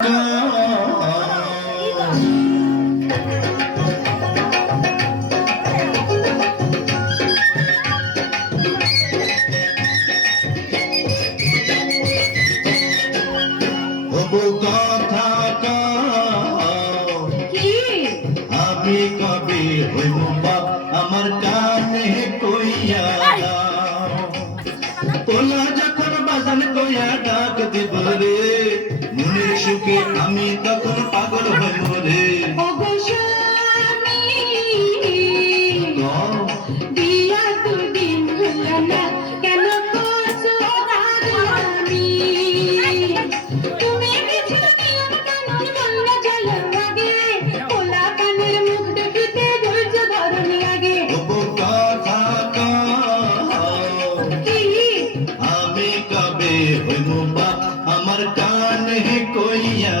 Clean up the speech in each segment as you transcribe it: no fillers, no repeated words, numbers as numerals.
আমি কবে হইব বাপ আমার কানে কইয়া তোলা যখন বাজান কইয়া ডাক দিব রে মনের সুখে আমি তখন পাগল হইব রে হইব বাপ আমার কানে কইয়া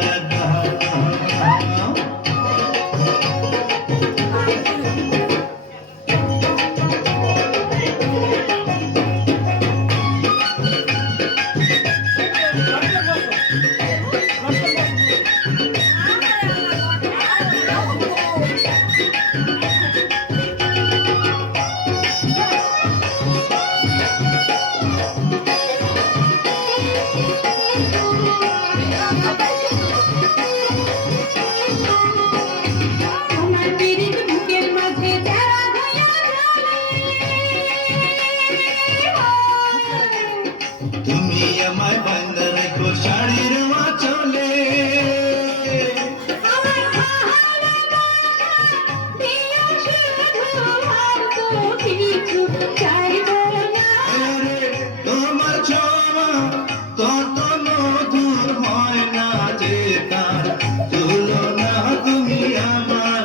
তুমি আমায় বান্ধা রাখো শাড়ির আঁচলে তোমার ছোঁয়া তত মধুর হয় না যে তার তুলনা তুমি আমার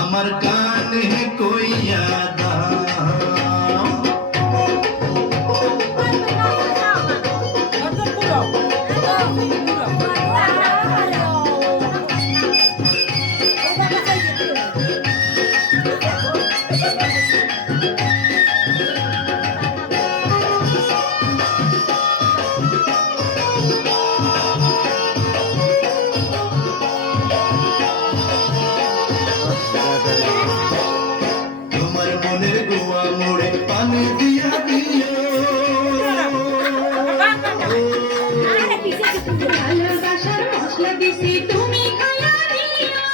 আমার কানে কইয়া তোমার মনের গোয়া মোড়ে পানি দিয়া দিও ভালোবাসার মশলা দিছি তুমি খায়া দিও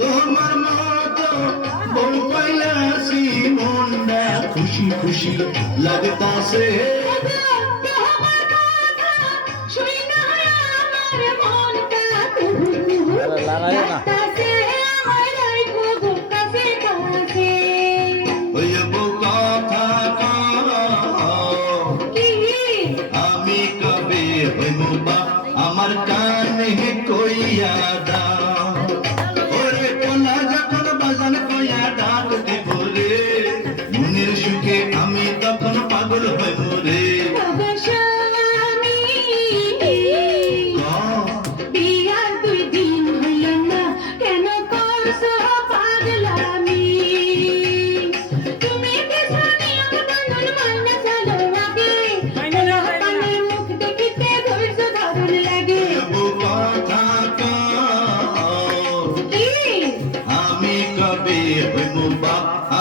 তোমার মতো বল পাইলাছি মনটা খুশি খুশি লাগতাছে আমি কবে হইব বাপ আমার কানে কইয়া দাও ওরে কোনা যখন বাজান কইয়া ডাক দিব রে মনের সুখে আমি তখন পাগল হইব রে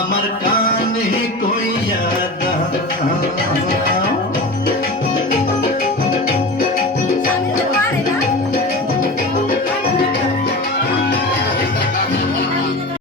আমার